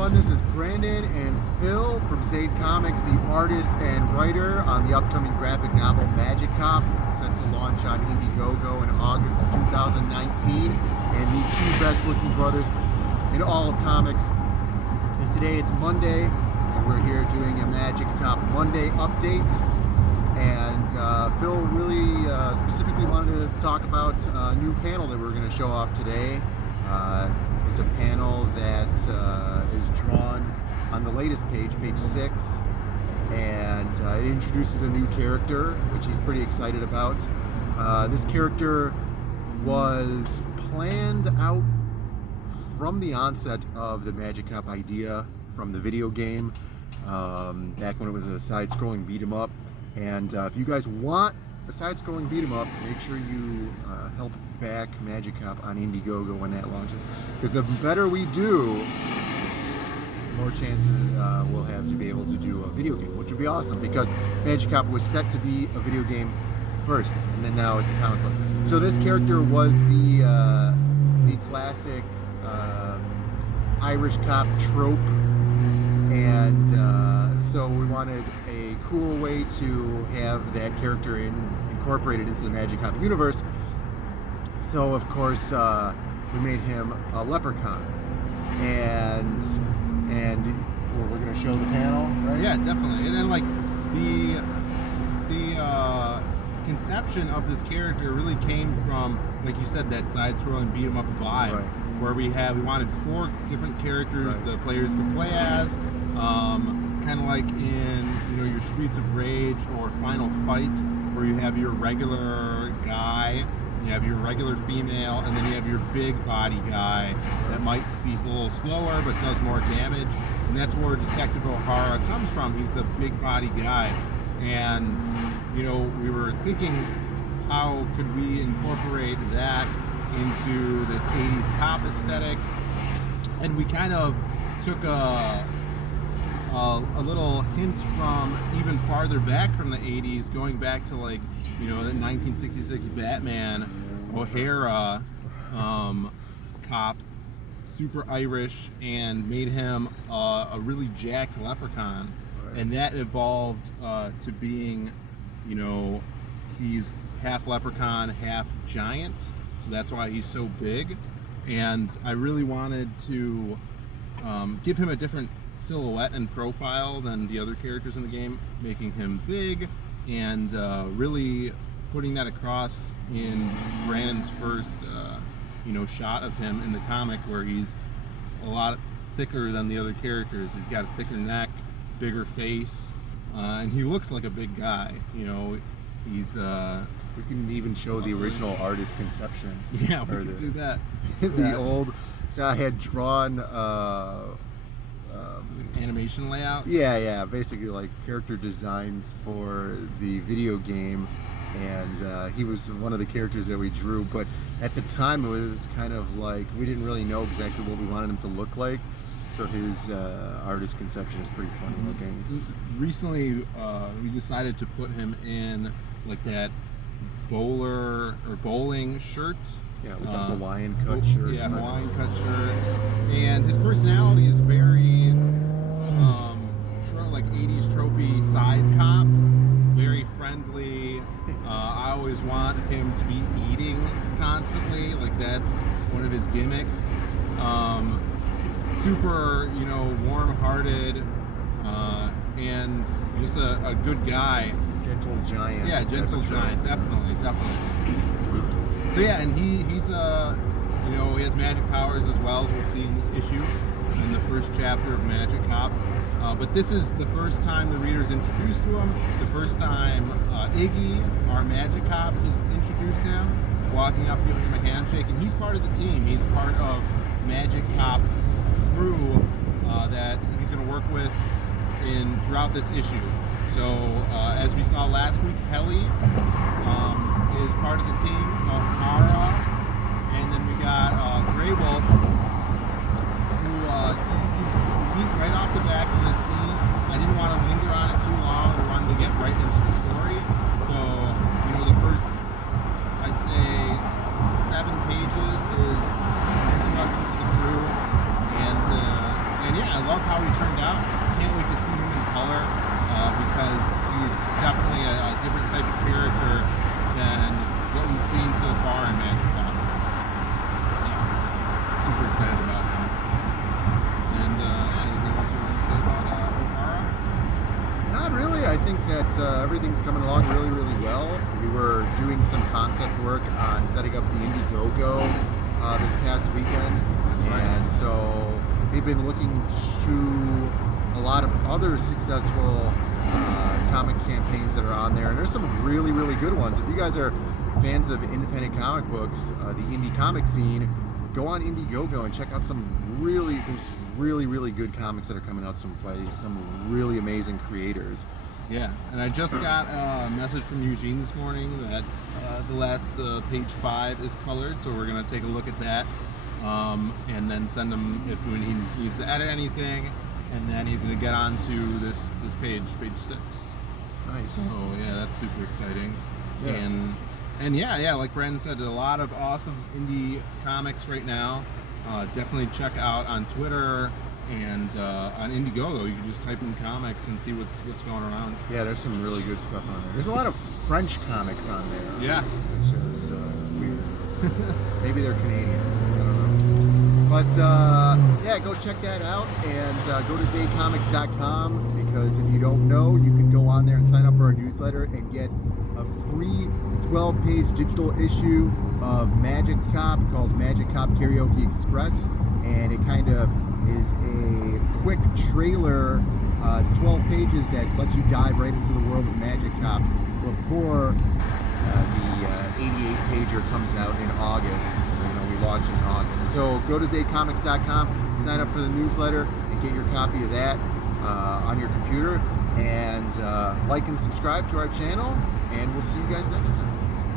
everyone. This is Brandon and Phil from Zaid Comics, the artist and writer on the upcoming graphic novel Magic Cop, set to launch on Indiegogo in August of 2019, and the two best-looking brothers in all of comics. And today it's Monday, and we're here doing a Magic Cop Monday update. And Phil really specifically wanted to talk about a new panel that we're going to show off today. It's a panel that is drawn on the latest page, page 6, and it introduces a new character, which he's pretty excited about. This character was planned out from the onset of the Magic Cop idea from the video game, back when it was a side-scrolling beat-em-up. And if you guys want a side-scrolling beat-em-up, make sure you help back Magic Cop on Indiegogo when that launches. Because the better we do, the more chances we'll have to be able to do a video game, which would be awesome. Because Magic Cop was set to be a video game first, and then now it's a comic book. So this character was the classic Irish cop trope, and so we wanted a cool way to have that character incorporated into the Magic Cop universe. So of course we made him a leprechaun, and we're going to show the panel, right? Yeah, definitely. And then like the conception of this character really came from, like you said, that side-scrolling beat 'em up vibe, Right. where we wanted 4 different characters Right. the players could play as, kind of like in your Streets of Rage or Final Fight, where you have your regular guy, you have your regular female, and then you have your big body guy that might be a little slower but does more damage. And that's where Detective O'Hara comes from. He's the big body guy. And we were thinking, how could we incorporate that into this 80s cop aesthetic? And we kind of took a little hint from even farther back from the 80s, going back to the 1966 Batman O'Hara cop, super Irish, and made him a really jacked leprechaun. And that evolved to being, he's half leprechaun, half giant, so that's why he's so big. And I really wanted to give him a different silhouette and profile than the other characters in the game, making him big, and really putting that across in Brandon's first shot of him in the comic, where he's a lot thicker than the other characters. He's got a thicker neck, bigger face, and he looks like a big guy. He's We can even show the original artist conception. Yeah, we could do that. The old, so I had drawn animation layout. Yeah, basically like character designs for the video game, and he was one of the characters that we drew. But at the time, it was kind of like we didn't really know exactly what we wanted him to look like. So his artist conception is pretty funny looking. Recently, we decided to put him in like that bowling shirt. Yeah, like a Hawaiian cut shirt. Yeah, Hawaiian cut shirt. And his personality is very like 80s tropey side cop, very friendly. I always want him to be eating constantly, like that's one of his gimmicks. Super, warm-hearted, and just a good guy. Gentle giant. Yeah, gentle giant, definitely. So yeah, and he's he has magic powers as well, as we'll see in this issue, in the first chapter of Magic Cop. But this is the first time the reader's introduced to him, the first time Iggy, our Magic Cop, is introduced to him, walking up, giving him a handshake, and he's part of the team. He's part of Magic Cop's crew that he's going to work with throughout this issue. So as we saw last week, Helly is part of the team, O'Hara, and then we got Grey Wolf, who you meet right off the back in this scene. I didn't want to linger on it too long. We wanted to get right into the story. So, the first, I'd say, 7 pages is introduction to the crew, and yeah, I love how he turned out. Can't wait to see him in color because he's definitely a different type of character than what we've seen so far in Magic Cop. Yeah, super excited about him. And anything else you want to say about O'Hara? Not really. I think that everything's coming along really, really well. We were doing some concept work on setting up the Indiegogo this past weekend. That's right. And so we've been looking to a lot of other successful comic campaigns that are on there. And there's some really, really good ones. If you guys are fans of independent comic books, the indie comic scene, go on Indiegogo and check out some really good comics that are coming out by some really amazing creators. Yeah, and I just got a message from Eugene this morning that the last page 5 is colored, so we're going to take a look at that and then send him if he needs to edit anything, and then he's going to get on to this page 6. Nice. So yeah, that's super exciting. Yeah. And yeah, like Brandon said, a lot of awesome indie comics right now. Definitely check out on Twitter and on Indiegogo. You can just type in comics and see what's going around. Yeah, there's some really good stuff on there. There's a lot of French comics on there. Yeah. Which is weird. Maybe they're Canadian. I don't know. But yeah, go check that out and go to zaidcomics.com, because if you don't know, you can go on there and sign up for our newsletter and get a free 12-page digital issue of Magic Cop called Magic Cop Karaoke Express, and it kind of is a quick trailer. It's 12 pages that lets you dive right into the world of Magic Cop before the 88-pager comes out in August. We launch in August. So go to zaidcomics.com, sign up for the newsletter, and get your copy of that on your computer. And like and subscribe to our channel, and we'll see you guys next time.